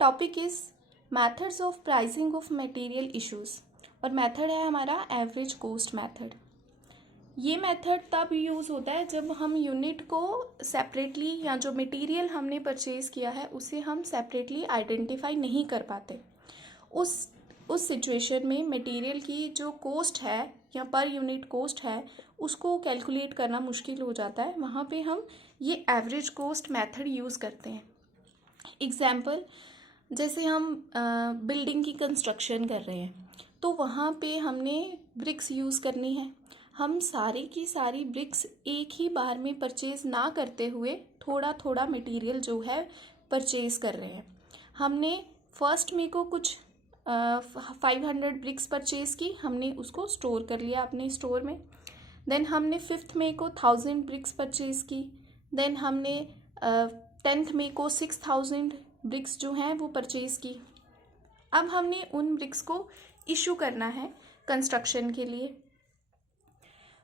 Topic is methods of pricing of material issues और method है हमारा एवरेज कॉस्ट मेथड। ये मेथड तब यूज़ होता है जब हम यूनिट को सेपरेटली या जो मटेरियल हमने परचेज़ किया है उसे हम सेपरेटली आइडेंटिफाई नहीं कर पाते। उस सिचुएशन में मटेरियल की जो कॉस्ट है या पर यूनिट कॉस्ट है उसको कैलकुलेट करना मुश्किल हो जाता है। वहाँ पे हम ये एवरेज कॉस्ट मेथड यूज़ करते हैं। एग्जाम्पल, जैसे हम बिल्डिंग की कंस्ट्रक्शन कर रहे हैं तो वहाँ पे हमने ब्रिक्स यूज़ करनी है। हम सारी की सारी ब्रिक्स एक ही बार में परचेज़ ना करते हुए थोड़ा थोड़ा मटेरियल जो है परचेज़ कर रहे हैं। हमने फर्स्ट में को कुछ 500 ब्रिक्स परचेज़ की, हमने उसको स्टोर कर लिया अपने स्टोर में। देन हमने 5th में को 1000 ब्रिक्स परचेज़ की। देन हमने 10th में को 6000 ब्रिक्स जो हैं वो परचेज़ की। अब हमने उन ब्रिक्स को इशू करना है कंस्ट्रक्शन के लिए,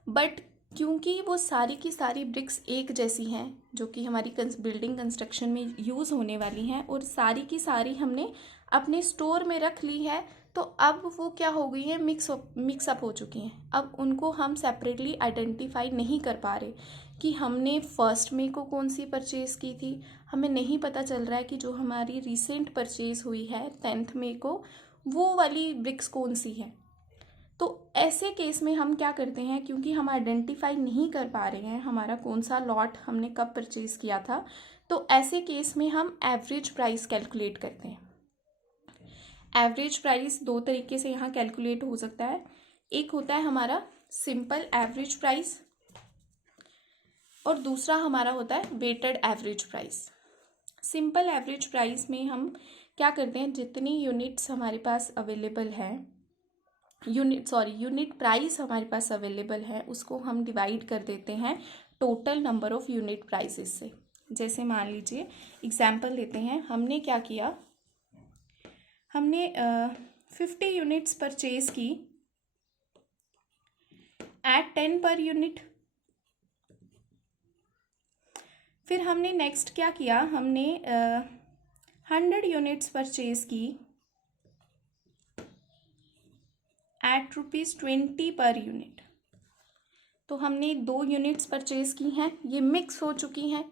बट क्योंकि वो सारी की सारी ब्रिक्स एक जैसी हैं जो कि हमारी बिल्डिंग कंस्ट्रक्शन में यूज़ होने वाली हैं और सारी की सारी हमने अपने स्टोर में रख ली है, तो अब वो क्या हो गई है, मिक्सअप हो चुकी हैं। अब उनको हम सेपरेटली आइडेंटिफाई नहीं कर पा रहे कि हमने फर्स्ट में को कौन सी परचेज़ की थी। हमें नहीं पता चल रहा है कि जो हमारी रिसेंट परचेज़ हुई है 10th में को वो वाली ब्रिक्स कौन सी है। तो ऐसे केस में हम क्या करते हैं, क्योंकि हम आइडेंटिफाई नहीं कर पा रहे हैं हमारा कौन सा लॉट हमने कब परचेज़ किया था, तो ऐसे केस में हम एवरेज प्राइस कैलकुलेट करते हैं। एवरेज प्राइस दो तरीके से यहाँ कैलकुलेट हो सकता है। एक होता है हमारा सिंपल एवरेज प्राइस और दूसरा हमारा होता है weighted average price. Simple average price में हम क्या करते हैं, जितनी यूनिट्स हमारे पास अवेलेबल है, यूनिट प्राइस हमारे पास अवेलेबल है उसको हम डिवाइड कर देते हैं total number of unit prices से। जैसे मान लीजिए एग्जाम्पल लेते हैं, हमने क्या किया, हमने 50 यूनिट्स परचेज की एट 10 पर यूनिट। फिर हमने नेक्स्ट क्या किया, हमने 100 यूनिट्स परचेज की एट ₹20 पर यूनिट। तो हमने 2 यूनिट्स परचेज की हैं, ये मिक्स हो चुकी हैं।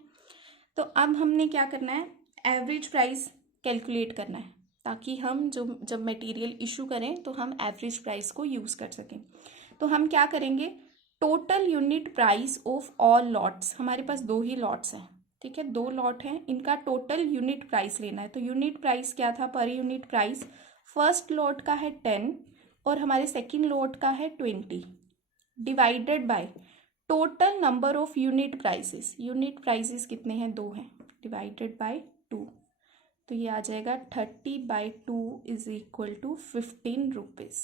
तो अब हमने क्या करना है, एवरेज प्राइस कैलकुलेट करना है ताकि हम जब मटेरियल इशू करें तो हम एवरेज प्राइस को यूज़ कर सकें। तो हम क्या करेंगे, total unit price of all lots, हमारे पास 2 ही लॉट्स हैं, ठीक है, 2 लॉट हैं, इनका टोटल यूनिट प्राइस लेना है। तो यूनिट प्राइस क्या था, per unit price first lot का है 10 और हमारे सेकेंड लॉट का है 20 divided by total number of unit prices. Unit prices कितने हैं, 2 हैं, डिवाइडेड बाय 2। तो ये आ जाएगा 30/2 इज इक्वल टू 15 रुपीज़।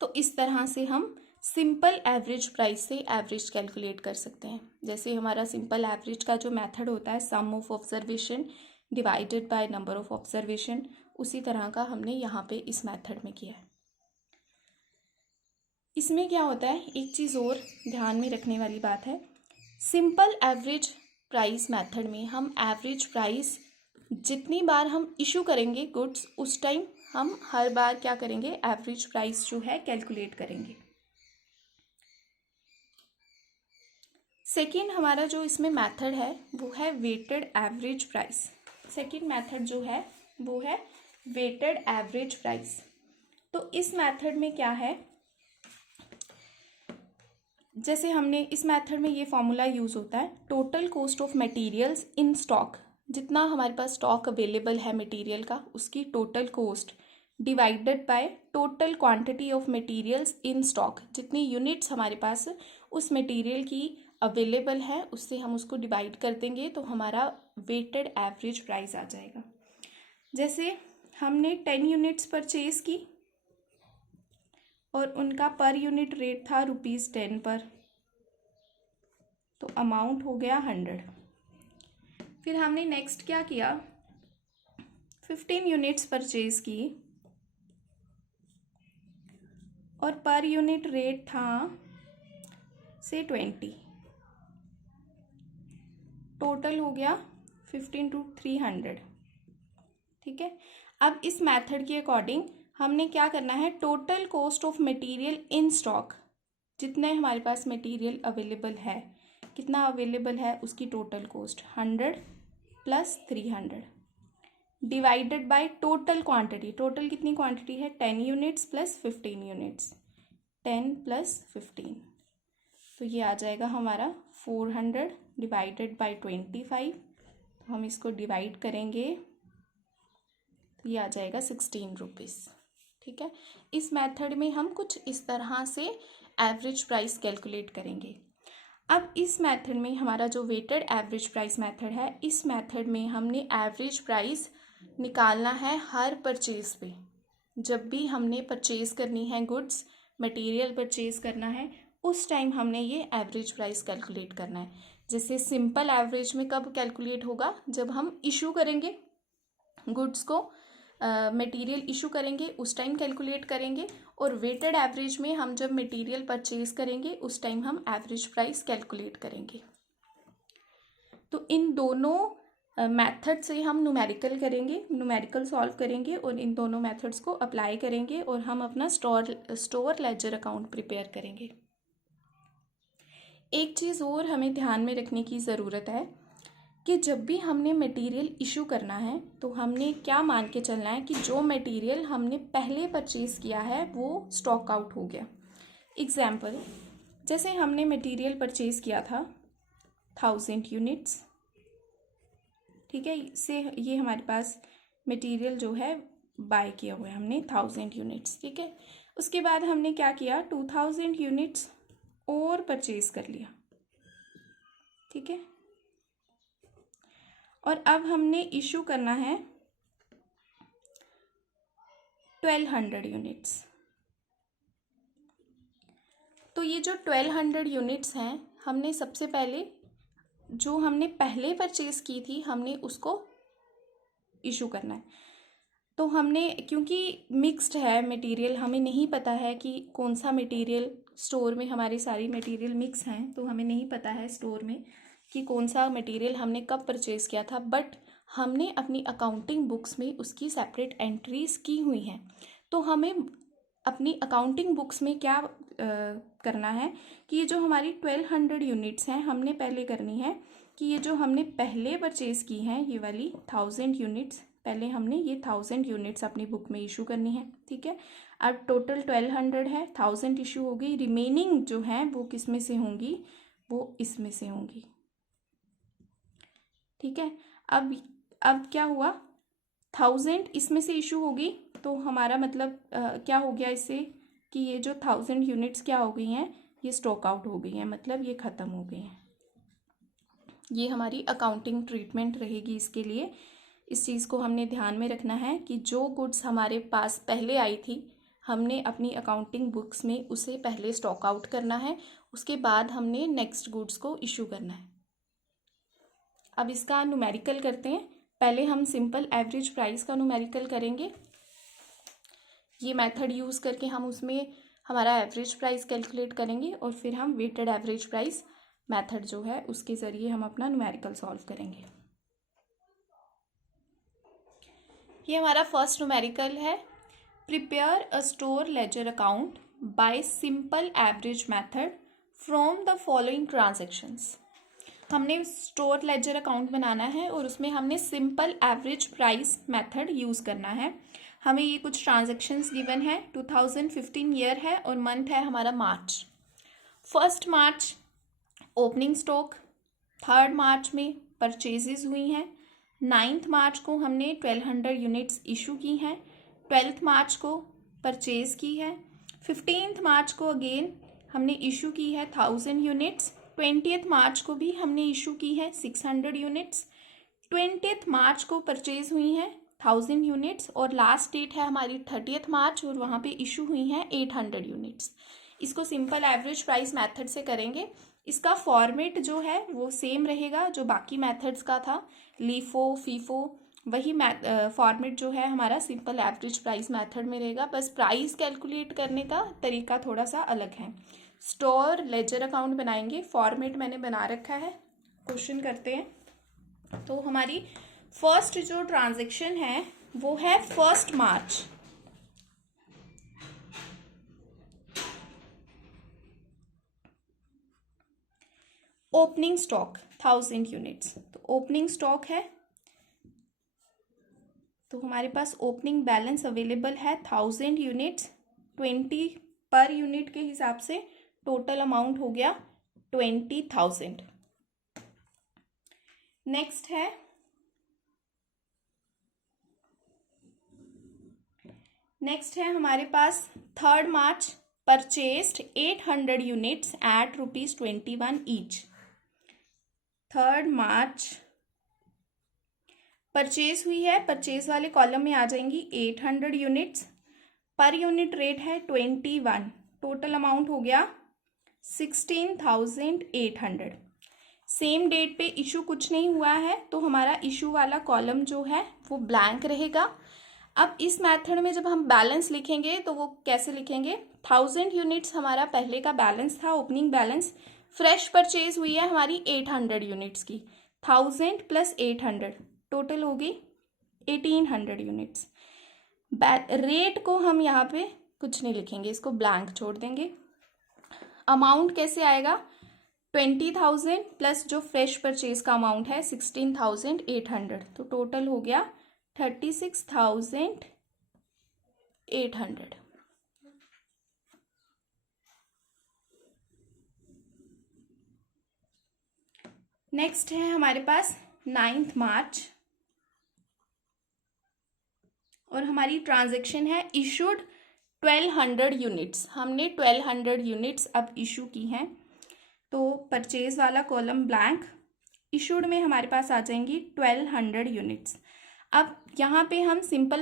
तो इस तरह से हम सिंपल एवरेज प्राइस से एवरेज कैलकुलेट कर सकते हैं। जैसे हमारा सिंपल एवरेज का जो मेथड होता है sum of observation divided by number of observation, उसी तरह का हमने यहाँ पे इस मेथड में किया है। इसमें क्या होता है, एक चीज़ और ध्यान में रखने वाली बात है, सिंपल एवरेज प्राइस मेथड में हम एवरेज प्राइस जितनी बार हम इशू करेंगे गुड्स, उस टाइम हम हर बार क्या करेंगे, एवरेज प्राइस जो है कैलकुलेट करेंगे। सेकेंड हमारा जो इसमें मेथड है वो है weighted average price. Second method जो है वो है वेटेड एवरेज प्राइस। तो इस मेथड में क्या है, जैसे हमने इस मेथड में ये फॉर्मूला यूज़ होता है, total cost of materials in stock, जितना हमारे पास स्टॉक अवेलेबल है मटेरियल का उसकी total cost divided by total quantity of materials in stock, जितनी यूनिट्स हमारे पास उस मटेरियल की अवेलेबल है उससे हम उसको डिवाइड कर देंगे तो हमारा वेटेड एवरेज प्राइस आ जाएगा। जैसे हमने 10 यूनिट्स परचेज की और उनका पर यूनिट रेट था ₹10 पर, तो अमाउंट हो गया 100। फिर हमने नेक्स्ट क्या किया, 15 यूनिट्स परचेज की और पर यूनिट रेट था से 20, टोटल हो गया 15 × 300। ठीक है। अब इस मेथड के अकॉर्डिंग हमने क्या करना है, total cost of material in stock, जितने हमारे पास मटेरियल अवेलेबल है, कितना अवेलेबल है उसकी total cost 100 plus 300 divided by total quantity. Total कितनी क्वांटिटी है, 10 यूनिट्स प्लस 15 यूनिट्स, 10 प्लस 15, तो ये आ जाएगा हमारा 400 डिवाइडेड बाय 25। तो हम इसको डिवाइड करेंगे तो ये आ जाएगा 16 रुपीज़। ठीक है। इस मेथड में हम कुछ इस तरह से एवरेज प्राइस कैलकुलेट करेंगे। अब इस मेथड में हमारा जो वेटेड एवरेज प्राइस मेथड है, इस मेथड में हमने एवरेज प्राइस निकालना है हर परचेज पे। जब भी हमने परचेज करनी है गुड्स, मटेरियल परचेज करना है, उस टाइम हमने ये एवरेज प्राइस कैलकुलेट करना है। जैसे सिंपल एवरेज में कब कैलकुलेट होगा, जब हम इशू करेंगे गुड्स को, मटेरियल इशू करेंगे उस टाइम कैलकुलेट करेंगे। और वेटेड एवरेज में हम जब मटेरियल परचेज करेंगे उस टाइम हम एवरेज प्राइस कैलकुलेट करेंगे। तो इन दोनों मेथड से हम न्यूमेरिकल करेंगे, न्यूमेरिकल सॉल्व करेंगे और इन दोनों मेथड्स को अप्लाई करेंगे और हम अपना स्टोर लेजर अकाउंट प्रिपेयर करेंगे। एक चीज़ और हमें ध्यान में रखने की ज़रूरत है कि जब भी हमने मटेरियल इशू करना है तो हमने क्या मान के चलना है कि जो मटेरियल हमने पहले परचेज किया है वो स्टॉक आउट हो गया। एग्जाम्पल, जैसे हमने मटेरियल परचेज किया था 1000 यूनिट्स, ठीक है, इससे ये हमारे पास मटेरियल जो है बाय किया हुआ है हमने 1000 यूनिट्स, ठीक है। उसके बाद हमने क्या किया, 2000 यूनिट्स और परचेज कर लिया, ठीक है। और अब हमने इशू करना है 1200 यूनिट्स। तो ये जो 1200 यूनिट्स हैं, हमने सबसे पहले जो हमने पहले परचेज की थी हमने उसको इशू करना है। तो हमने, क्योंकि मिक्स्ड है मटेरियल, हमें नहीं पता है कि कौन सा मटेरियल, स्टोर में हमारी सारी मटेरियल मिक्स हैं तो हमें नहीं पता है स्टोर में कि कौन सा मटेरियल हमने कब परचेज़ किया था, बट हमने अपनी अकाउंटिंग बुक्स में उसकी सेपरेट एंट्रीज की हुई हैं। तो हमें अपनी अकाउंटिंग बुक्स में क्या करना है कि ये जो हमारी 1200 यूनिट्स हैं, हमने पहले करनी है कि ये जो हमने पहले परचेज़ की हैं, ये वाली 1000 यूनिट्स, पहले हमने ये 1000 यूनिट्स अपनी बुक में इशू करनी है, ठीक है। अब टोटल 1200 है, 1000 इशू हो गई, रिमेनिंग जो है वो किस में से होंगी, वो इसमें से होंगी, ठीक है। अब क्या हुआ, 1000 इसमें से इशू होगी, तो हमारा मतलब क्या हो गया इससे कि ये जो 1000 यूनिट्स क्या हो गई हैं, ये स्टॉक आउट हो गई हैं, मतलब ये ख़त्म हो गई हैं। ये हमारी अकाउंटिंग ट्रीटमेंट रहेगी इसके लिए। इस चीज़ को हमने ध्यान में रखना है कि जो गुड्स हमारे पास पहले आई थी, हमने अपनी अकाउंटिंग बुक्स में उसे पहले स्टॉक आउट करना है, उसके बाद हमने नेक्स्ट गुड्स को इशू करना है। अब इसका न्यूमेरिकल करते हैं। पहले हम सिंपल एवरेज प्राइस का न्यूमेरिकल करेंगे। ये मेथड यूज़ करके हम उसमें हमारा एवरेज प्राइस कैलकुलेट करेंगे और फिर हम वेटेड एवरेज प्राइस मेथड जो है उसके ज़रिए हम अपना न्यूमेरिकल सॉल्व करेंगे। ये हमारा फर्स्ट न्यूमेरिकल है, prepare a store ledger account bye simple average method from the following transactions. हमने स्टोर लेजर अकाउंट बनाना है और उसमें हमने simple average price method use करना है। हमें ये कुछ ट्रांजैक्शंस गिवन है, 2015 ईयर है और मंथ है हमारा मार्च। 1 मार्च ओपनिंग स्टॉक, 3 मार्च में परचेजेस हुई हैं, 9 मार्च को हमने 1200 यूनिट्स इशू की हैं, 12 मार्च को परचेज की है, 15 मार्च को अगेन हमने इशू की है 1000 यूनिट्स, 20 मार्च को भी हमने इशू की है 600 यूनिट्स, 20 मार्च को परचेज हुई हैं 1000 यूनिट्स और लास्ट डेट है हमारी 30 मार्च और वहाँ पे इशू हुई हैं 800 यूनिट्स। इसको सिंपल एवरेज प्राइस मेथड से करेंगे। इसका फॉर्मेट जो है वो सेम रहेगा जो बाकी मेथड्स का था, लीफो, फीफो, वही फॉर्मेट जो है हमारा सिंपल एवरेज प्राइस मेथड में रहेगा, बस प्राइस कैलकुलेट करने का तरीका थोड़ा सा अलग है। स्टोर लेजर अकाउंट बनाएंगे, फॉर्मेट मैंने बना रखा है, क्वेश्चन करते हैं। तो हमारी फर्स्ट जो ट्रांजैक्शन है वो है 1 मार्च। ओपनिंग स्टॉक 1000 यूनिट्स, तो ओपनिंग स्टॉक है, तो हमारे पास ओपनिंग बैलेंस अवेलेबल है 1000 यूनिट्स, 20 पर यूनिट के हिसाब से टोटल अमाउंट हो गया 20,000। नेक्स्ट है हमारे पास 3 March purchased 800 units at ₹21 each. 3 March purchase हुई है, परचेज वाले कॉलम में आ जाएंगी 800 यूनिट्स, पर यूनिट रेट है 21, टोटल अमाउंट हो गया 16,800। सेम डेट पे इशू कुछ नहीं हुआ है, तो हमारा इशू वाला कॉलम जो है वो ब्लैंक रहेगा। अब इस मेथड में जब हम बैलेंस लिखेंगे तो वो कैसे लिखेंगे, 1000 यूनिट्स हमारा पहले का बैलेंस था, ओपनिंग बैलेंस। फ्रेश परचेज हुई है हमारी 800 यूनिट्स की, 1000 प्लस 800 टोटल होगी 1800 यूनिट्स। रेट को हम यहाँ पे कुछ नहीं लिखेंगे, इसको ब्लैंक छोड़ देंगे। अमाउंट कैसे आएगा, 20,000 प्लस जो फ्रेश परचेज का अमाउंट है 16,800, तो टोटल हो गया 36,800। नेक्स्ट है हमारे पास 9 मार्च, और हमारी ट्रांजैक्शन है इशूड 1200 यूनिट्स। हमने 1200 यूनिट्स अब इशू की हैं, तो परचेज वाला कॉलम ब्लैंक, इशूड में हमारे पास आ जाएंगी 1200 यूनिट्स। अब यहाँ पे हम सिंपल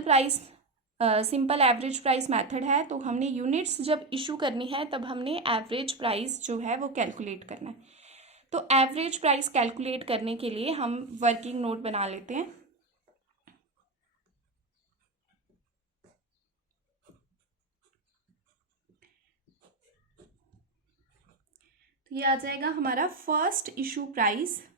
एवरेज प्राइस मेथड है, तो हमने यूनिट्स जब इशू करनी है तब हमने एवरेज प्राइस जो है वो कैलकुलेट करना है। तो एवरेज प्राइस कैलकुलेट करने के लिए हम वर्किंग नोट बना लेते हैं। तो ये आ जाएगा हमारा फर्स्ट इशू प्राइस,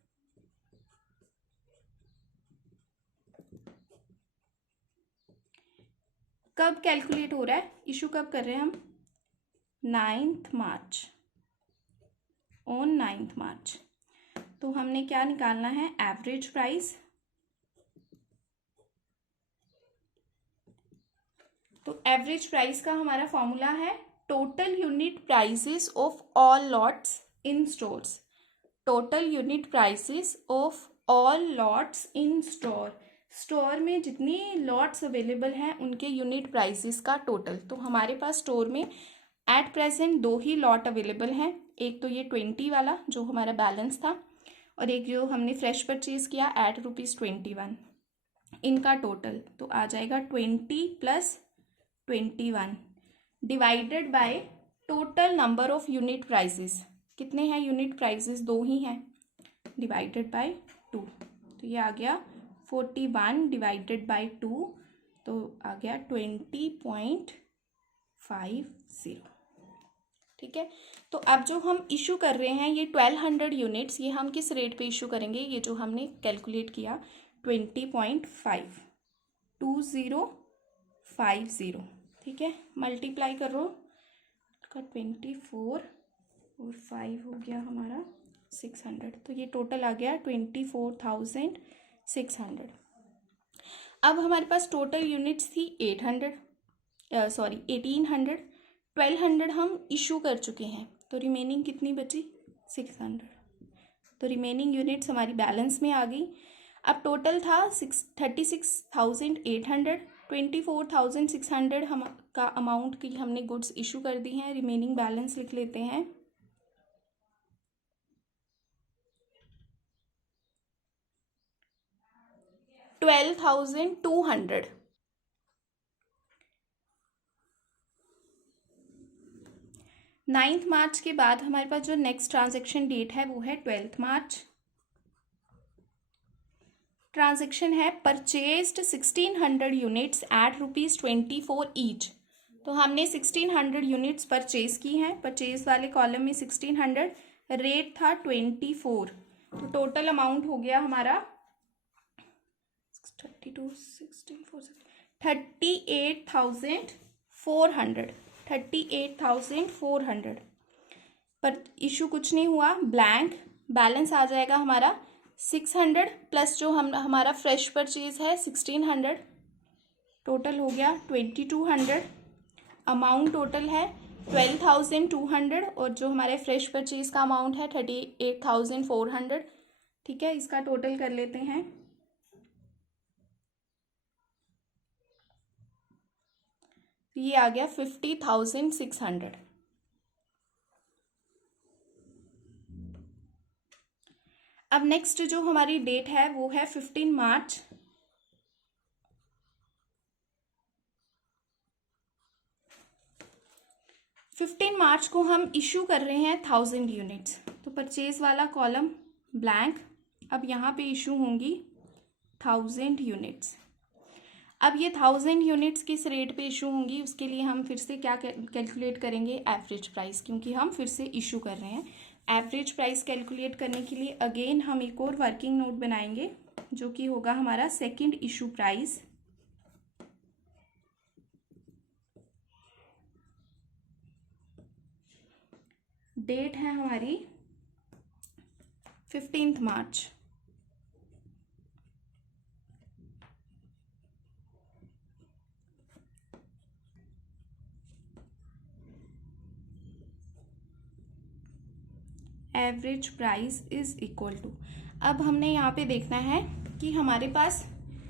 कब कैलकुलेट हो रहा है, इशू कब कर रहे हैं हम, 9 मार्च, ऑन 9 मार्च। तो हमने क्या निकालना है, एवरेज प्राइस। तो एवरेज प्राइस का हमारा फॉर्मूला है total unit prices of all lots in stores. Total unit prices of all lots in store, store में जितनी लॉट्स अवेलेबल हैं उनके यूनिट प्राइसेस का टोटल। तो हमारे पास स्टोर में at present 2 he lot available हैं, एक तो ये 20 वाला जो हमारा बैलेंस था, और एक जो हमने फ्रेश परचेज किया एट ₹21, इनका टोटल तो आ जाएगा 20 plus 21 divided by total number of unit prices. कितने हैं यूनिट प्राइसेस, 2 ही हैं, डिवाइडेड बाय 2, तो ये आ गया 41 डिवाइडेड बाय 2, तो आ गया 20.50। ठीक है, तो अब जो हम इशू कर रहे हैं ये 1200 यूनिट्स, ये हम किस रेट पे इशू करेंगे, ये जो हमने कैलकुलेट किया 20.50, ठीक है, मल्टीप्लाई करो का 24 और 5 हो गया हमारा 600, तो ये टोटल आ गया 24,600। अब हमारे पास टोटल यूनिट्स थी 1800, 1200 हम इशू कर चुके हैं, तो रिमेनिंग कितनी बची, 600, तो रिमेनिंग यूनिट्स हमारी बैलेंस में आ गई। अब टोटल था 36,800, 24,600 हम का अमाउंट की हमने गुड्स इशू कर दी हैं, रिमेनिंग बैलेंस लिख लेते हैं। $12,200। 9 मार्च के बाद हमारे पास जो नेक्स्ट ट्रांजैक्शन डेट है वो है 12 मार्च। ट्रांजैक्शन है परचेज्ड 1600 यूनिट्स एट ₹24 ईच। तो हमने 1600 यूनिट्स परचेज की हैं, परचेज वाले कॉलम में 1600, रेट था 24, तो टोटल अमाउंट हो गया हमारा 38,400 पर इशू कुछ नहीं हुआ, ब्लैंक। बैलेंस आ जाएगा हमारा 600 प्लस जो हमारा फ्रेश परचेज है 1600, टोटल हो गया 2200। अमाउंट टोटल है 12,200 और जो हमारे फ्रेश परचेज का अमाउंट है 38,400। ठीक है, इसका टोटल कर लेते हैं। ये आ गया 50,600। अब नेक्स्ट जो हमारी डेट है वो है 15 मार्च। को हम इशू कर रहे हैं 1000 यूनिट्स, तो परचेज वाला कॉलम ब्लैंक। अब यहाँ पे इशू होंगी 1000 यूनिट्स। अब ये 1000 यूनिट्स किस रेट पे इशू होंगी, उसके लिए हम फिर से क्या कैलकुलेट करेंगे, एवरेज प्राइस, क्योंकि हम फिर से इशू कर रहे हैं। एवरेज प्राइस कैलकुलेट करने के लिए अगेन हम एक और वर्किंग नोट बनाएंगे, जो कि होगा हमारा सेकंड इशू प्राइस। डेट है हमारी 15 March. Average price is equal to, अब हमने यहाँ पे देखना है कि हमारे पास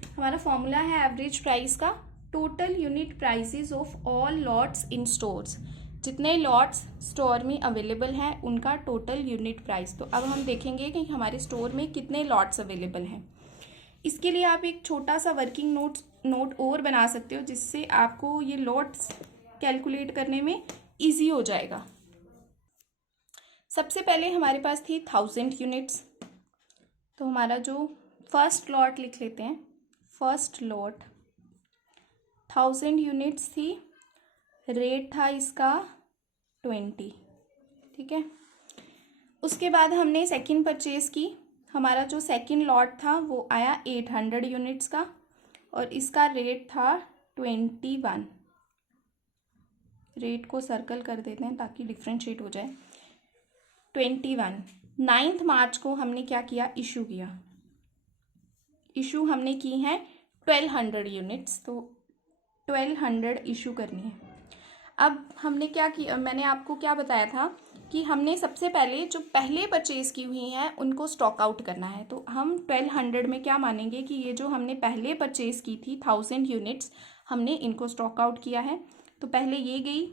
हमारा फॉर्मूला है एवरेज प्राइस का, total unit prices of all lots in stores. जितने लॉट्स स्टोर में अवेलेबल हैं उनका टोटल यूनिट प्राइस। तो अब हम देखेंगे कि हमारे स्टोर में कितने लॉट्स अवेलेबल हैं। इसके लिए आप एक छोटा सा वर्किंग नोट और बना सकते हो, जिससे आपको ये लॉट्स कैलकुलेट करने में ईजी हो जाएगा। सबसे पहले हमारे पास थी 1000 यूनिट्स, तो हमारा जो फर्स्ट लॉट लिख लेते हैं। फर्स्ट लॉट 1000 यूनिट्स थी, रेट था इसका 20। ठीक है, उसके बाद हमने सेकंड परचेज की। हमारा जो सेकंड लॉट था वो आया 800 यूनिट्स का और इसका रेट था 21। रेट को सर्कल कर देते हैं ताकि डिफ्रेंशिएट हो जाए। 21 9 मार्च को हमने क्या किया, इशू किया। इशू हमने की हैं 1200 यूनिट्स, तो 1200 इशू करनी है। अब हमने क्या किया, मैंने आपको क्या बताया था कि हमने सबसे पहले जो पहले परचेज की हुई हैं उनको स्टॉक आउट करना है। तो हम 1200 में क्या मानेंगे कि ये जो हमने पहले परचेज की थी 1000 यूनिट्स, हमने इनको स्टॉक आउट किया है। तो पहले ये गई,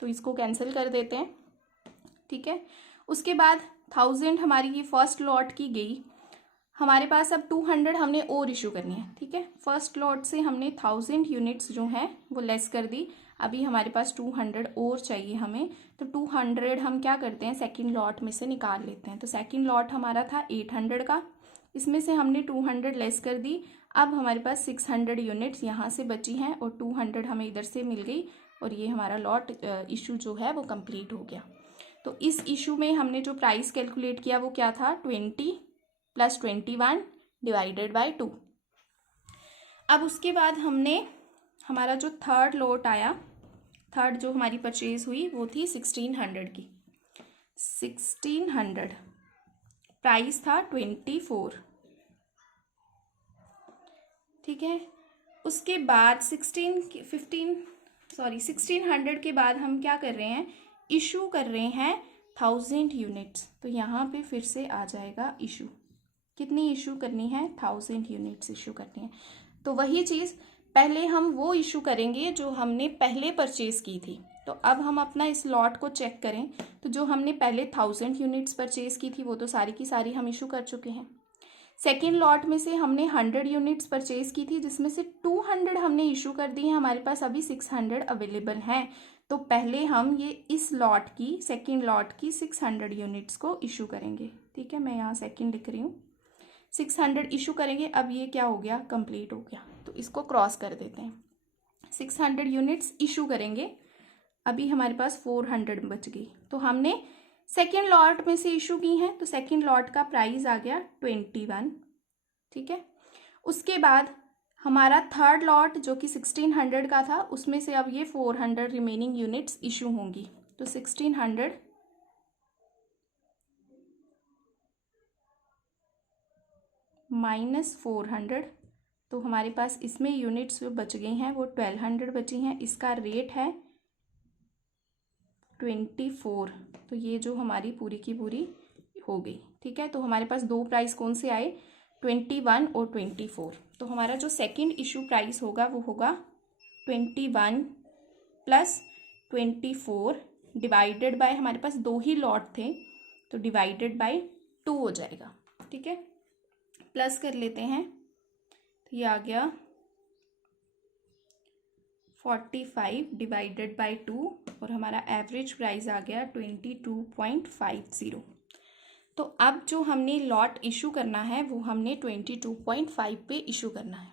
तो इसको कैंसिल कर देते हैं। ठीक है, उसके बाद 1000 हमारी ये फर्स्ट लॉट की गई। हमारे पास अब 200 हमने और इशू करनी है। ठीक है, फर्स्ट लॉट से हमने 1000 यूनिट्स जो हैं वो लेस कर दी। अभी हमारे पास 200 और चाहिए हमें, तो 200 हम क्या करते हैं, सेकंड लॉट में से निकाल लेते हैं। तो सेकंड लॉट हमारा था 800 का, इसमें से हमने 200 लेस कर दी। अब हमारे पास 600 यूनिट्स यहाँ से बची हैं और 200 हमें इधर से मिल गई और ये हमारा लॉट इशू जो है वो कंप्लीट हो गया। तो इस इशू में हमने जो प्राइस कैलकुलेट किया वो क्या था, 20 + 21 डिवाइडेड बाय 2। अब उसके बाद हमने हमारा जो थर्ड लॉट आया, थर्ड जो हमारी परचेज हुई वो थी 1600 की। 1600 प्राइस था 24। ठीक है, उसके बाद 1600 के बाद हम क्या कर रहे हैं, इशू कर रहे हैं 1000 यूनिट्स। तो यहाँ पे फिर से आ जाएगा इशू, कितनी इशू करनी है, 1000 यूनिट्स इशू करनी है। तो वही चीज़ पहले हम वो इशू करेंगे जो हमने पहले परचेज की थी। तो अब हम अपना इस लॉट को चेक करें, तो जो हमने पहले 1000 यूनिट्स परचेज की थी वो तो सारी की सारी हम इशू कर चुके हैं। सेकेंड लॉट में से हमने 100 यूनिट्स परचेज की थी, जिसमें से 200 हमने इशू कर दी है। हमारे पास अभी 600 अवेलेबल हैं। तो पहले हम ये इस लॉट की, सेकेंड लॉट की 600 यूनिट्स को इशू करेंगे। ठीक है, मैं यहाँ सेकेंड लिख रही हूँ, 600 इशू करेंगे। अब ये क्या हो गया, कंप्लीट हो गया। तो इसको क्रॉस कर देते हैं, 600 यूनिट्स इशू करेंगे। अभी हमारे पास 400 बच गई। तो हमने सेकेंड लॉट में से इशू की हैं, तो सेकेंड लॉट का प्राइस आ गया 21। ठीक है, उसके बाद हमारा थर्ड लॉट जो कि 1600 का था, उसमें से अब ये 400 रिमेनिंग यूनिट्स इशू होंगी। तो 1600 माइनस 400, तो हमारे पास इसमें यूनिट्स जो बच गई हैं वो 1200 बची हैं। इसका रेट है 24। तो ये जो हमारी पूरी की पूरी हो गई। ठीक है, तो हमारे पास दो प्राइस कौन से आए, 21 और 24। तो हमारा जो सेकंड इशू प्राइस होगा वो होगा 21 प्लस 24 डिवाइडेड बाय, हमारे पास दो ही लॉट थे तो डिवाइडेड बाय 2 हो जाएगा। ठीक है, प्लस कर लेते हैं, तो ये आ गया 45 डिवाइडेड बाय 2 और हमारा एवरेज प्राइस आ गया 22.50। तो अब जो हमने लॉट इशू करना है वो हमने 22.5 पे इशू करना है।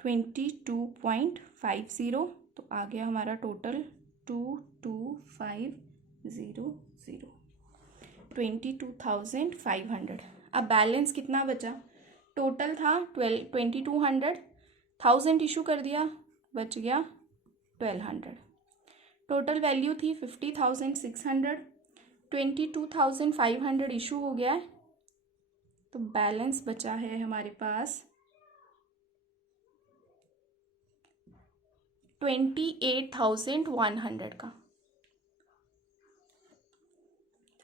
22.50, तो आ गया हमारा टोटल 22500, 22,500। अब बैलेंस कितना बचा, टोटल था 2200, 1000 इशू कर दिया, बच गया 1200। टोटल वैल्यू थी 50,600, 22,500 इशू हो गया है, तो बैलेंस बचा है हमारे पास 28,100 का।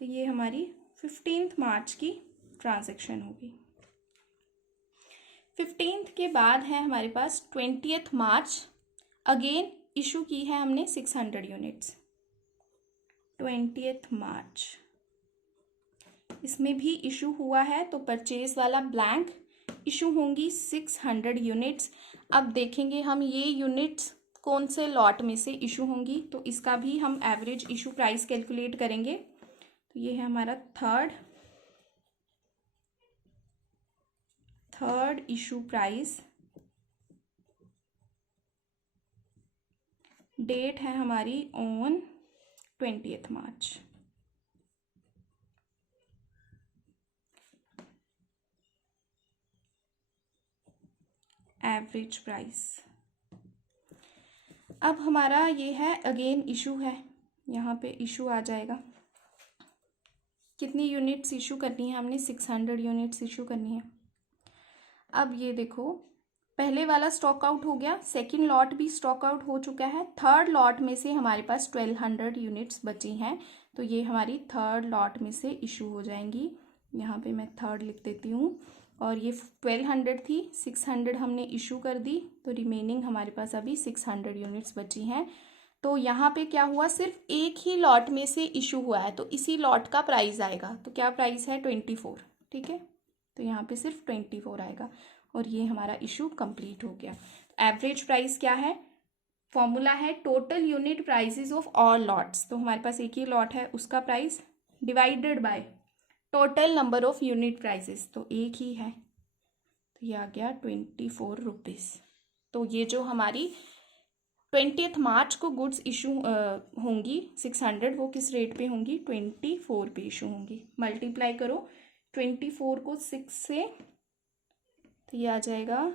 तो ये हमारी 15 मार्च की ट्रांजैक्शन होगी। 15 के बाद है हमारे पास 20 मार्च, अगेन इशू की है हमने 600 यूनिट्स। 20 मार्च इसमें भी इशू हुआ है, तो परचेज वाला ब्लैंक इशू होंगी 600 यूनिट्स। अब देखेंगे हम ये यूनिट्स कौन से लॉट में से इशू होंगी, तो इसका भी हम एवरेज इशू प्राइस कैलकुलेट करेंगे। तो ये है हमारा थर्ड इशू प्राइस, डेट है हमारी ऑन 20 मार्च। एवरेज प्राइस, अब हमारा ये है अगेन इशू है, यहाँ पे इशू आ जाएगा। कितनी यूनिट्स इशू करनी है हमने, 600 यूनिट्स इशू करनी है। अब ये देखो, पहले वाला स्टॉक आउट हो गया, सेकंड लॉट भी स्टॉक आउट हो चुका है, थर्ड लॉट में से हमारे पास 1200 यूनिट्स बची हैं, तो ये हमारी थर्ड लॉट में से इशू हो जाएंगी। यहाँ पे मैं थर्ड लिख देती हूँ, और ये 1200 थी, 600 हमने इशू कर दी, तो रिमेनिंग हमारे पास अभी 600 यूनिट्स बची हैं। तो यहाँ पे क्या हुआ, सिर्फ एक ही लॉट में से इशू हुआ है, तो इसी लॉट का प्राइस आएगा। तो क्या प्राइस है, 24। ठीक है, तो यहाँ पे सिर्फ 24 आएगा, और ये हमारा इशू कंप्लीट हो गया। एवरेज प्राइस क्या है, फॉर्मूला है total unit prices of all lots. तो हमारे पास एक ही लॉट है, उसका price divided by total number of unit prices, तो एक ही है, तो ये आ गया 24 रुपीज़। तो ये जो हमारी 20 मार्च को गुड्स इशू होंगी 600, वो किस रेट पे होंगी, 24 पे इशू होंगी। मल्टीप्लाई करो 24 को 6 से, तो ये आ जाएगा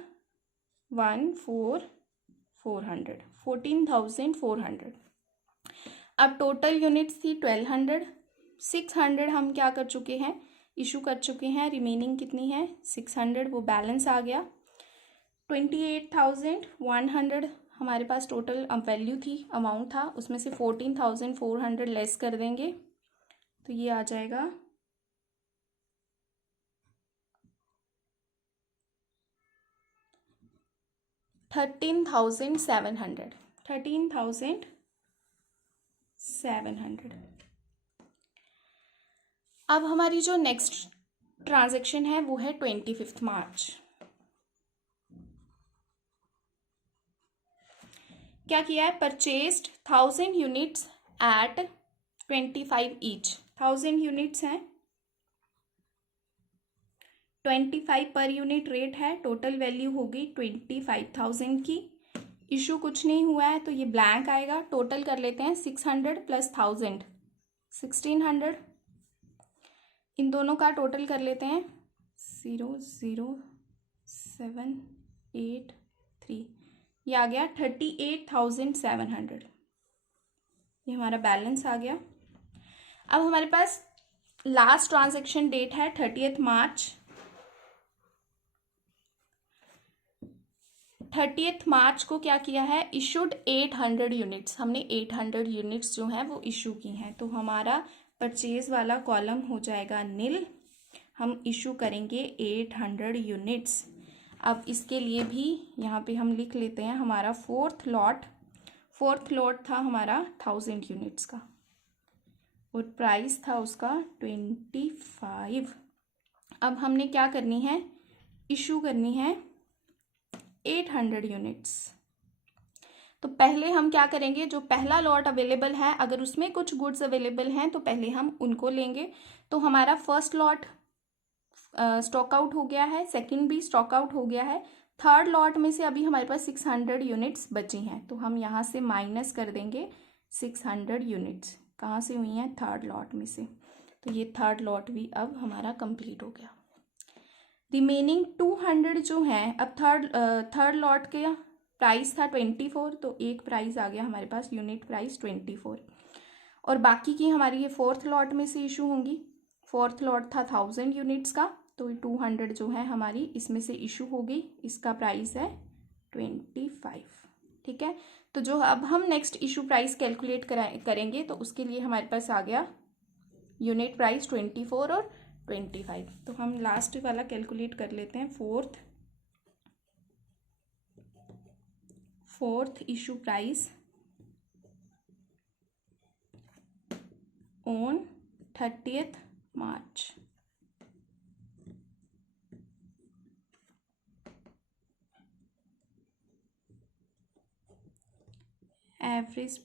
14,400। अब टोटल यूनिट्स थी 1200, 600 हम क्या कर चुके हैं, इशू कर चुके हैं, रिमेनिंग कितनी है 600, वो बैलेंस आ गया 28,100 हमारे पास टोटल वैल्यू थी, अमाउंट था, उसमें से 14,400 लेस कर देंगे, तो ये आ जाएगा 13,700। 13,700। अब हमारी जो नेक्स्ट ट्रांजैक्शन है वो है 25 मार्च। क्या किया है, purchased 1000 units at 25 each. 1000 units हैं, 25 पर यूनिट रेट है, टोटल वैल्यू होगी 25,000 की। इशू कुछ नहीं हुआ है, तो ये ब्लैंक आएगा। टोटल कर लेते हैं 600 प्लस 1000, 1600। इन दोनों का टोटल कर लेते हैं 00783, ये आ गया 38,700। ये हमारा बैलेंस आ गया। अब हमारे पास लास्ट ट्रांजैक्शन डेट है 30 मार्च। 30 मार्च को क्या किया है, इशूड 800 यूनिट्स। हमने 800 यूनिट्स जो हैं वो इशू की हैं, तो हमारा परचेज वाला कॉलम हो जाएगा नील। हम इशू करेंगे 800 यूनिट्स। अब इसके लिए भी यहाँ पे हम लिख लेते हैं हमारा फोर्थ लॉट था हमारा 1000 यूनिट्स का, और प्राइस था उसका 25। अब हमने क्या करनी है, इशू करनी है 800 यूनिट्स। तो पहले हम क्या करेंगे, जो पहला लॉट अवेलेबल है अगर उसमें कुछ गुड्स अवेलेबल हैं तो पहले हम उनको लेंगे। तो हमारा फर्स्ट लॉट स्टॉक आउट हो गया है, सेकंड भी स्टॉक आउट हो गया है, थर्ड लॉट में से अभी हमारे पास 600 यूनिट्स बची हैं, तो हम यहाँ से माइनस कर देंगे 600 यूनिट्स। कहाँ से हुई हैं, थर्ड लॉट में से। तो ये थर्ड लॉट भी अब हमारा कंप्लीट हो गया। रिमेनिंग 200 जो हैं, अब थर्ड लॉट के प्राइस था 24, तो एक प्राइस आ गया हमारे पास, यूनिट प्राइस 24, और बाकी की हमारी ये फोर्थ लॉट में से इशू होंगी। फोर्थ लॉट था 1000 यूनिट्स का, तो 200 जो है हमारी इसमें से इशू हो गई, इसका प्राइस है 25। ठीक है, तो जो अब हम नेक्स्ट इशू प्राइस कैलकुलेट करेंगे तो उसके लिए हमारे पास आ गया यूनिट प्राइस 24 और 25। तो हम लास्ट वाला कैलकुलेट कर लेते हैं। Fourth issue price on 30 March. Average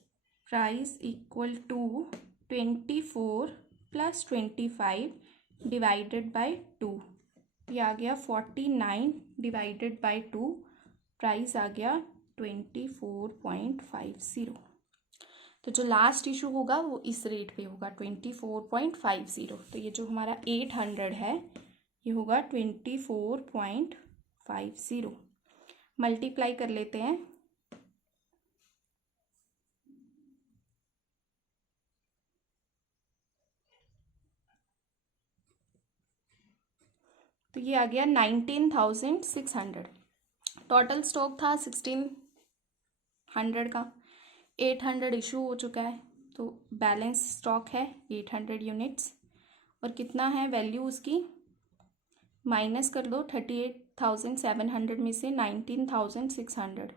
price equal to 24 + 25 divided by 2। ये आ गया 49 डिवाइडेड बाय 2, प्राइस आ गया 24.50। तो जो लास्ट इशू होगा वो इस रेट पे होगा 24.50। तो ये जो हमारा 800 है ये होगा 24.50। मल्टीप्लाई कर लेते हैं। तो ये आ गया 19,600। टोटल स्टॉक था 1600 का, 800 इशू हो चुका है, तो बैलेंस स्टॉक है 800 यूनिट्स। और कितना है वैल्यू उसकी, माइनस कर दो 38,700 में से 19,600,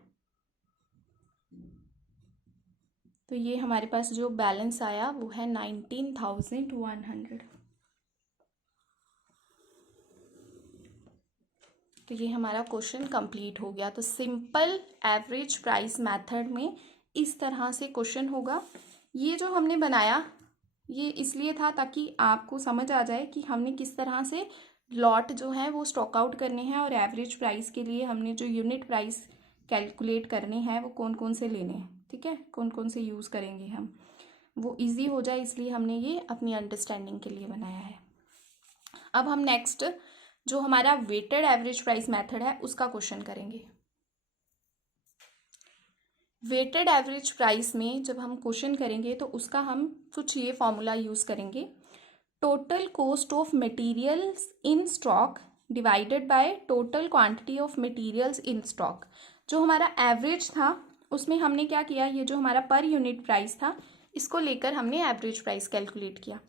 तो ये हमारे पास जो बैलेंस आया वो है 19,100। तो ये हमारा क्वेश्चन कंप्लीट हो गया। तो सिंपल एवरेज प्राइस मेथड में इस तरह से क्वेश्चन होगा। ये जो हमने बनाया ये इसलिए था ताकि आपको समझ आ जाए कि हमने किस तरह से लॉट जो है वो स्टॉक आउट करने हैं, और एवरेज प्राइस के लिए हमने जो यूनिट प्राइस कैलकुलेट करने हैं वो कौन कौन से लेने हैं। ठीक है, कौन कौन से यूज़ करेंगे हम, वो इजी हो जाए, इसलिए हमने ये अपनी अंडरस्टैंडिंग के लिए बनाया है। अब हम नेक्स्ट जो हमारा वेटेड एवरेज प्राइस मेथड है उसका क्वेश्चन करेंगे। वेटेड एवरेज प्राइस में जब हम क्वेश्चन करेंगे तो उसका हम कुछ ये फॉर्मूला यूज करेंगे, total cost of materials in stock divided by total quantity of materials in stock. जो हमारा एवरेज था उसमें हमने क्या किया, ये जो हमारा पर यूनिट प्राइस था इसको लेकर हमने एवरेज प्राइस कैलकुलेट किया।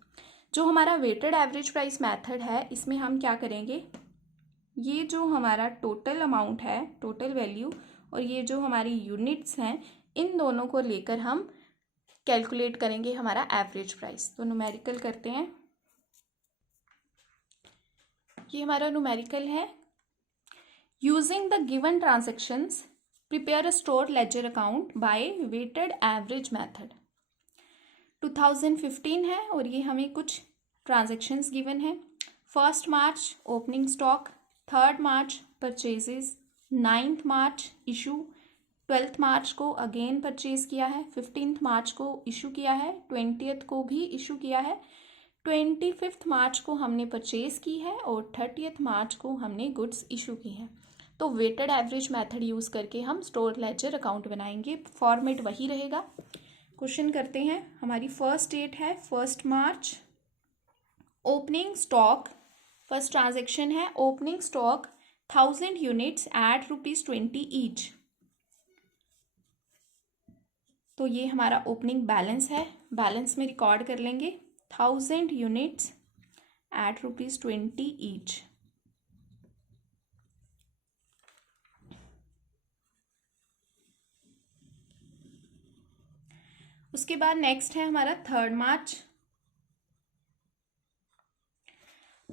जो हमारा वेटेड एवरेज प्राइस मेथड है इसमें हम क्या करेंगे, ये जो हमारा टोटल अमाउंट है, टोटल वैल्यू, और ये जो हमारी यूनिट्स हैं, इन दोनों को लेकर हम कैलकुलेट करेंगे हमारा एवरेज प्राइस। तो न्यूमेरिकल करते हैं। ये हमारा न्यूमेरिकल है, using the given transactions prepare a store ledger account by weighted average method. 2015 है और ये हमें कुछ ट्रांजैक्शंस गिवन है। 1 मार्च ओपनिंग स्टॉक, 3 मार्च परचेजेस, 9 मार्च इशू, 12 मार्च को अगेन परचेज किया है, 15 मार्च को इशू किया है, 20 को भी इशू किया है, 25 मार्च को हमने परचेज की है और 30 मार्च को हमने गुड्स इशू की है। तो वेटेड एवरेज मेथड यूज़ करके हम स्टोर लेजर अकाउंट बनाएंगे, फॉर्मेट वही रहेगा। क्वेश्चन करते हैं। हमारी फर्स्ट डेट है 1 मार्च। ओपनिंग स्टॉक, फर्स्ट ट्रांजेक्शन है opening stock 1000 units eight ₹20 each. तो ये हमारा ओपनिंग बैलेंस है, बैलेंस में रिकॉर्ड कर लेंगे 1000 यूनिट्स एट ₹20 ईच। उसके बाद नेक्स्ट है हमारा 3 March.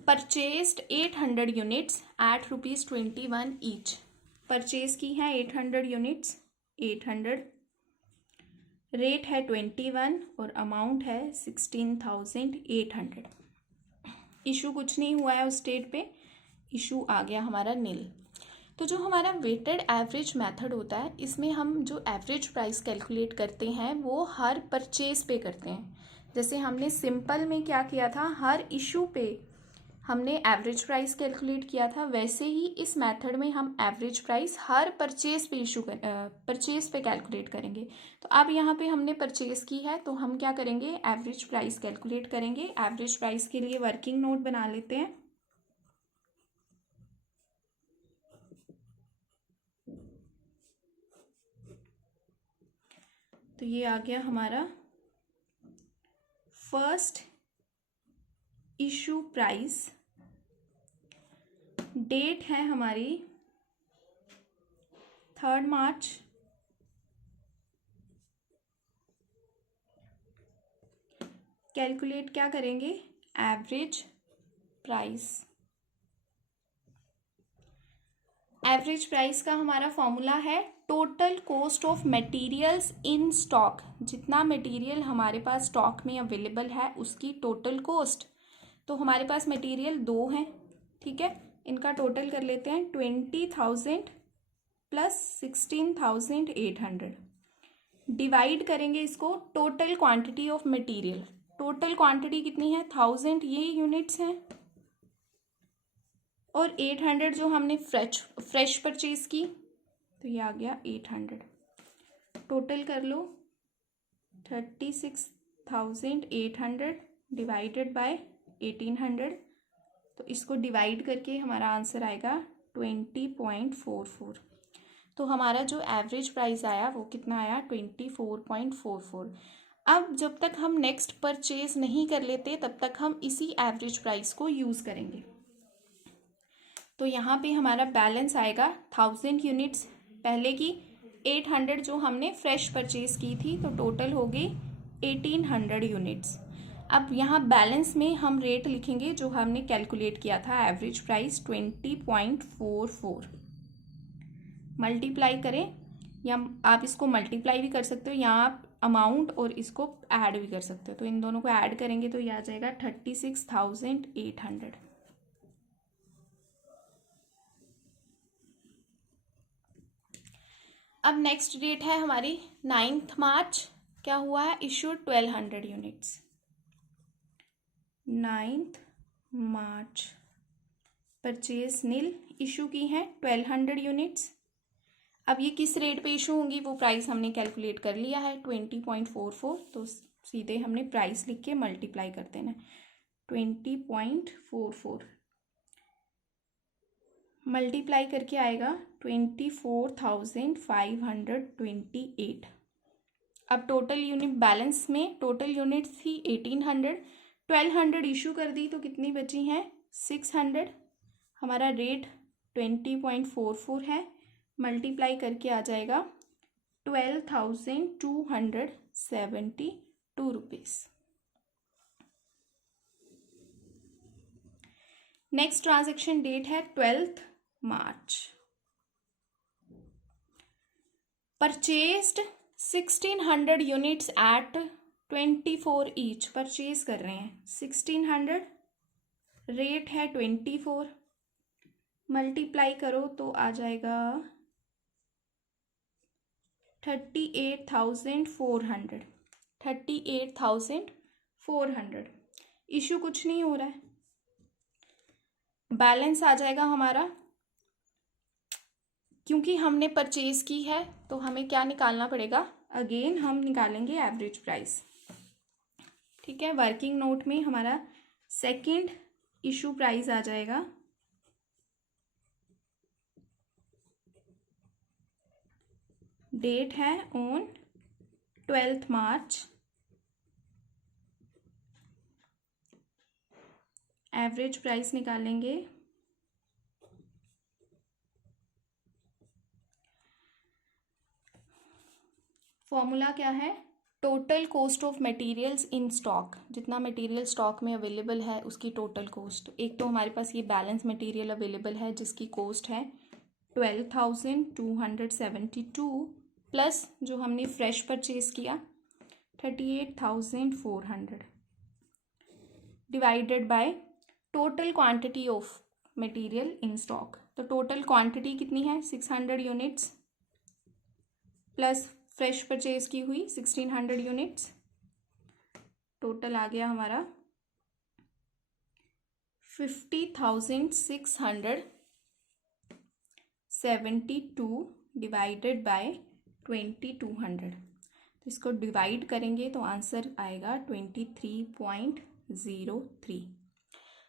Purchased 800 units at ₹21 each. Purchase की है 800 यूनिट्स, 800, रेट है 21 और अमाउंट है 16,800। इशू कुछ नहीं हुआ है उस डेट पे, इशू आ गया हमारा नील। तो जो हमारा वेटेड एवरेज मेथड होता है, इसमें हम जो एवरेज प्राइस कैलकुलेट करते हैं वो हर परचेज पे करते हैं। जैसे हमने सिंपल में क्या किया था, हर इशू पे हमने एवरेज प्राइस कैलकुलेट किया था, वैसे ही इस मेथड में हम एवरेज प्राइस हर परचेज पे कैलकुलेट करेंगे। तो अब यहाँ पे हमने परचेज की है तो हम क्या करेंगे, एवरेज प्राइस कैलकुलेट करेंगे। एवरेज प्राइस के लिए वर्किंग नोट बना लेते हैं। तो ये आ गया हमारा फर्स्ट इशू प्राइस, डेट है हमारी 3 मार्च। कैलकुलेट क्या करेंगे, एवरेज प्राइस। एवरेज प्राइस का हमारा फॉर्मूला है total cost of materials in stock. जितना मटेरियल हमारे पास स्टॉक में अवेलेबल है उसकी टोटल कॉस्ट। तो हमारे पास मटेरियल 2 हैं, ठीक है, इनका टोटल कर लेते हैं 20,000 प्लस 16,800। डिवाइड करेंगे इसको total quantity of material. Total quantity कितनी है, 1000 ये यूनिट्स हैं और 800 जो हमने फ्रेश परचेज की, तो ये आ गया 800। टोटल कर लो 36,800 डिवाइडेड बाय 1800। तो इसको डिवाइड करके हमारा आंसर आएगा 20.44। तो हमारा जो एवरेज प्राइस आया वो कितना आया, 24.44। अब जब तक हम नेक्स्ट परचेज नहीं कर लेते तब तक हम इसी एवरेज प्राइस को यूज़ करेंगे। तो यहाँ पे हमारा बैलेंस आएगा 1000 यूनिट्स पहले की, 800 जो हमने फ्रेश परचेज की थी, तो टोटल हो गई 1800 यूनिट्स। अब यहाँ बैलेंस में हम रेट लिखेंगे जो हमने कैलकुलेट किया था, एवरेज प्राइस 20.44। मल्टीप्लाई करें, या आप इसको मल्टीप्लाई भी कर सकते हो या आप अमाउंट और इसको ऐड भी कर सकते हो। तो इन दोनों को ऐड करेंगे तो ये आ जाएगा 36,800। अब नेक्स्ट डेट है हमारी 9 मार्च। क्या हुआ है, इशू 1200 यूनिट्स। 9 मार्च परचेज नील, इशू की है 1200 यूनिट्स। अब ये किस रेट पे इशू होंगी वो प्राइस हमने कैलकुलेट कर लिया है 20.44। तो सीधे हमने प्राइस लिख के मल्टीप्लाई कर देना, 20.44 मल्टीप्लाई करके आएगा 24,528। अब टोटल यूनिट बैलेंस में टोटल यूनिट थी 1800, 1200 इशू कर दी तो कितनी बची हैं 600। हमारा रेट 20.44 है, मल्टीप्लाई करके आ जाएगा 12,272 रुपीज़। नेक्स्ट ट्रांजेक्शन डेट है 12 March. Purchased 1600 units at 24 each. Purchase कर रहे हैं 1600, रेट है 24, मल्टीप्लाई करो तो आ जाएगा 38,400। 38,400 इशू कुछ नहीं हो रहा है, बैलेंस आ जाएगा हमारा। क्योंकि हमने परचेज की है तो हमें क्या निकालना पड़ेगा, अगेन हम निकालेंगे एवरेज प्राइस। ठीक है, वर्किंग नोट में हमारा सेकंड इशू प्राइस आ जाएगा, डेट है ऑन 12 मार्च, एवरेज प्राइस निकालेंगे, फॉर्मूला क्या है, total cost of materials in stock, जितना मटेरियल स्टॉक में अवेलेबल है उसकी टोटल कॉस्ट। एक तो हमारे पास ये बैलेंस मटेरियल अवेलेबल है जिसकी कॉस्ट है 12,272 प्लस जो हमने फ्रेश परचेज किया 38,400 divided by total quantity of material in stock. तो टोटल क्वांटिटी कितनी है 600 यूनिट्स प्लस फ्रेश परचेज की हुई 1600 यूनिट्स, टोटल आ गया हमारा 50,672 डिवाइडेड बाय 2200। तो इसको डिवाइड करेंगे तो आंसर आएगा 23.03।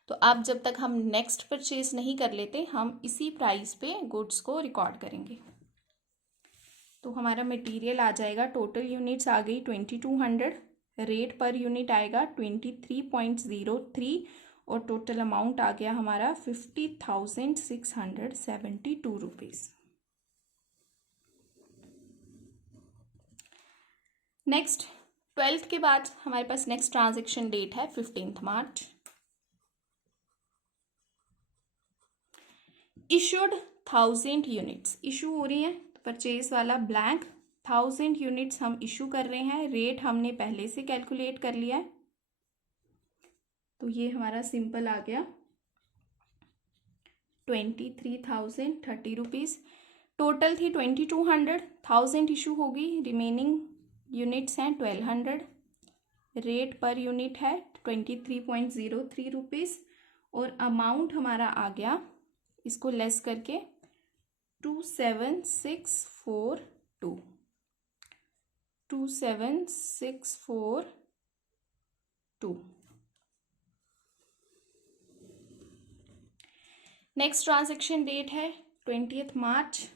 तो अब जब तक हम नेक्स्ट परचेज नहीं कर लेते हम इसी प्राइस पे गुड्स को रिकॉर्ड करेंगे। तो हमारा मटेरियल आ जाएगा, टोटल यूनिट्स आ गई 2200, रेट पर यूनिट आएगा 23.03 और टोटल अमाउंट आ गया हमारा 50,672 रुपीज़। नेक्स्ट 12th के बाद हमारे पास नेक्स्ट ट्रांजैक्शन डेट है 15 मार्च। इशूड 1000 यूनिट्स, इशू हो रही हैं, परचेज वाला ब्लैंक, 1000 यूनिट्स हम इशू कर रहे हैं, रेट हमने पहले से कैलकुलेट कर लिया है, तो ये हमारा सिंपल आ गया 23,030 रुपीज़। टोटल थी 2200, 1000 इशू होगी, रिमेनिंग यूनिट्स हैं 1200, रेट पर यूनिट है 23.03 रुपीज़ और अमाउंट हमारा आ गया, इसको लेस करके 27,642। नेक्स्ट ट्रांजैक्शन डेट है 20 मार्च।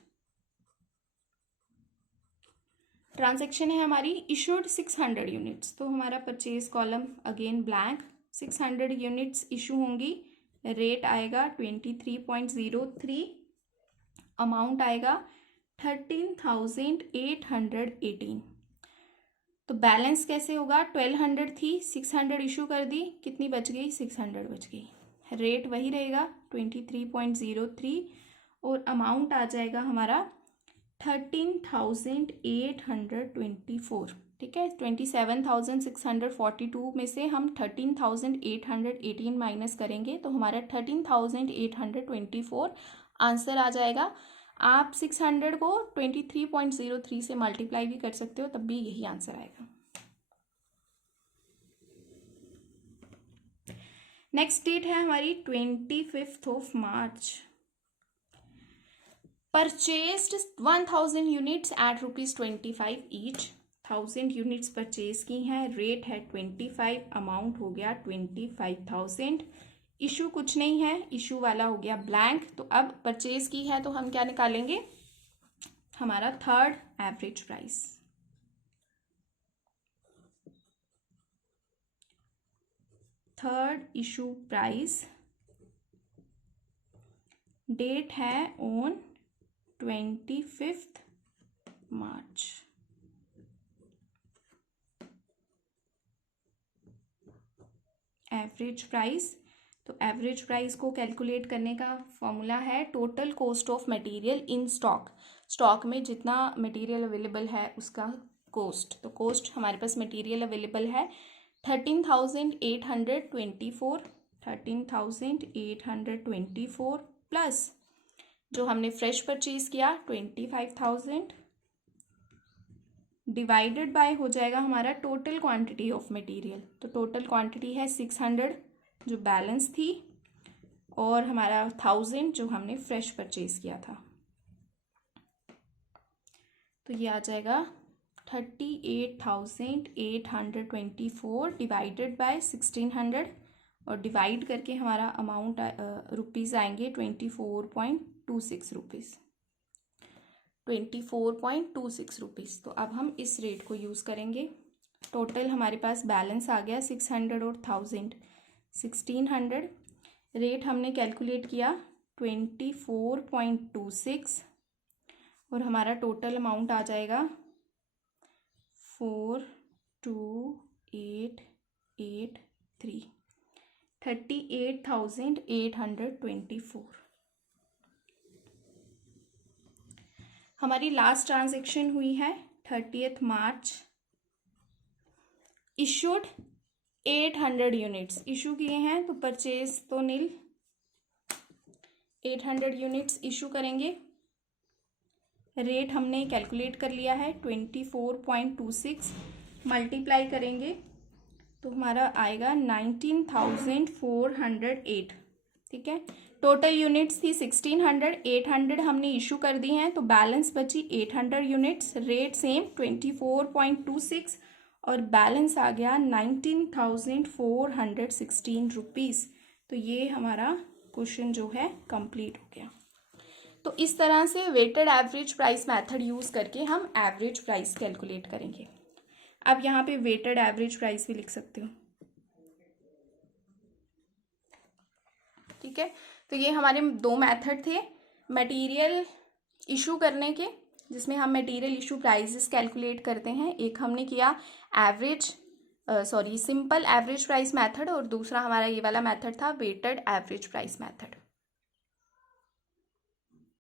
ट्रांजैक्शन है हमारी इशूड 600 यूनिट्स, तो हमारा purchase column again blank, 600 units issue होंगी, रेट आएगा 23.03, अमाउंट आएगा 13,818। तो बैलेंस कैसे होगा, 1200 थी, 600 इशू कर दी, कितनी बच गई, 600 बच गई, रेट वही रहेगा 23.03 और अमाउंट आ जाएगा हमारा 13,824। ठीक है, 27,642 में से हम 13,818 माइनस करेंगे तो हमारा 13,824 आंसर आ जाएगा। आप 600 को 23.03 से मल्टीप्लाई भी कर सकते हो, तब भी यही आंसर आएगा। नेक्स्ट डेट है हमारी 25 March. Purchased 1000 units at ₹25 each, 1000 units purchase की हैं, रेट है 25, अमाउंट हो गया 25,000, इशू कुछ नहीं है, इशू वाला हो गया ब्लैंक। तो अब परचेज की है तो हम क्या निकालेंगे, हमारा third average price. Third issue price, date है ऑन 25 मार्च। एवरेज प्राइस, तो एवरेज प्राइस को कैलकुलेट करने का फॉर्मूला है total cost of material in stock, stock में जितना मटेरियल अवेलेबल है उसका कॉस्ट। तो कॉस्ट हमारे पास मटेरियल अवेलेबल है 13,824, 13,824 प्लस जो हमने फ्रेश परचेज किया 25,000 डिवाइडेड बाय हो जाएगा हमारा टोटल क्वांटिटी ऑफ मटेरियल। तो टोटल क्वांटिटी है 600 जो बैलेंस थी, और हमारा 1000 जो हमने फ्रेश परचेज किया था। तो ये आ जाएगा 38,824 डिवाइडेड बाय 1600, और डिवाइड करके हमारा अमाउंट रुपीज़ आएंगे 24.26 रुपीज़, 24.26 रुपीज़। तो अब हम इस रेट को यूज़ करेंगे। टोटल हमारे पास बैलेंस आ गया 600 और 1000, 1600। रेट हमने कैलकुलेट किया 24.26, और हमारा टोटल अमाउंट आ जाएगा 42883, 38,824। हमारी लास्ट ट्रांजैक्शन हुई है 30 मार्च। इशूड 800 यूनिट्स इशू किए हैं, तो परचेज तो नील, 800 यूनिट्स इशू करेंगे। रेट हमने कैलकुलेट कर लिया है 24.26, मल्टीप्लाई करेंगे तो हमारा आएगा 19,408। ठीक है, टोटल यूनिट्स थी 1600, 800 हमने इशू कर दी हैं, तो बैलेंस बची 800 यूनिट्स। रेट सेम 24.26, और बैलेंस आ गया 19,416 रुपीज़। तो ये हमारा क्वेश्चन जो है कंप्लीट हो गया। तो इस तरह से weighted average price method use करके हम एवरेज प्राइस कैलकुलेट करेंगे। अब यहाँ पे वेटेड एवरेज प्राइस भी लिख सकते हो। ठीक है, तो ये हमारे दो मेथड थे मटेरियल इशू करने के, जिसमें हम मटेरियल इशू प्राइसेस कैलकुलेट करते हैं। एक हमने किया सिंपल एवरेज प्राइस मेथड, और दूसरा हमारा ये वाला मेथड था वेटेड एवरेज प्राइस मेथड।